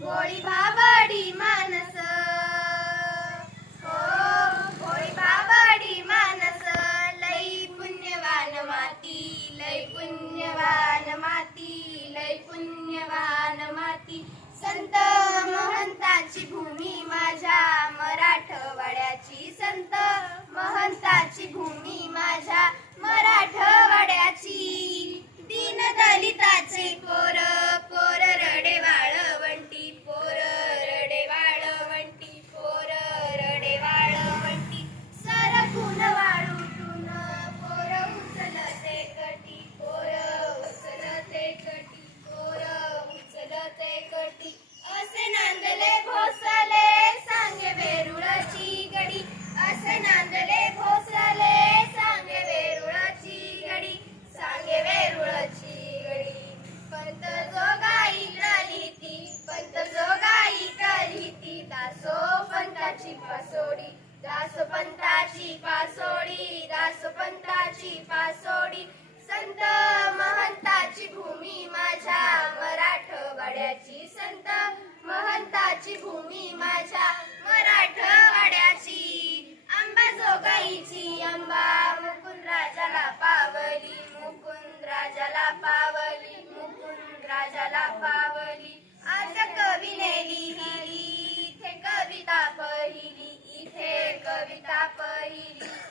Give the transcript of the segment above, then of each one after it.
भोळी भाबडी मानस. हो भोळी भाबडी मानस. लई पुण्यवान माती लई पुण्यवान माती लई पुण्यवान माती. संत महंताची भूमी माझ्या मराठवाड्याची. संत महंताची भूमी पासोडी दास पंताची पासोडी दास पंताची पासोडी. कविता पहिली.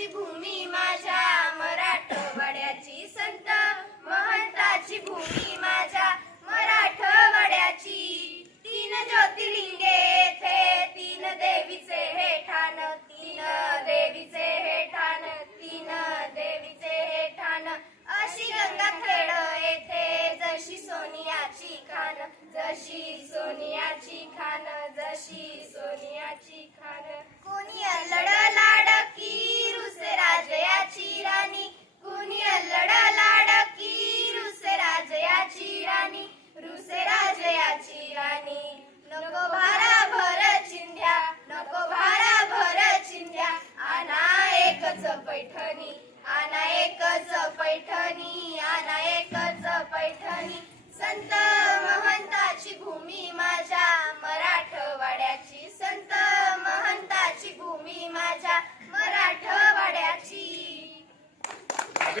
महंताची भूमी माझ्या मराठवाड्याची संत महंताची भूमी माझ्या मराठवाड्याची तीन ज्योतिर्लिंगे येथे तीन देवीचे हे ठाण तीन देवीचे हे ठाण तीन देवीचे हे ठाण अशी गंगाखेड येथे जशी सोनियाची खान जशी सोनियाची खान जशी सोनियाची खान.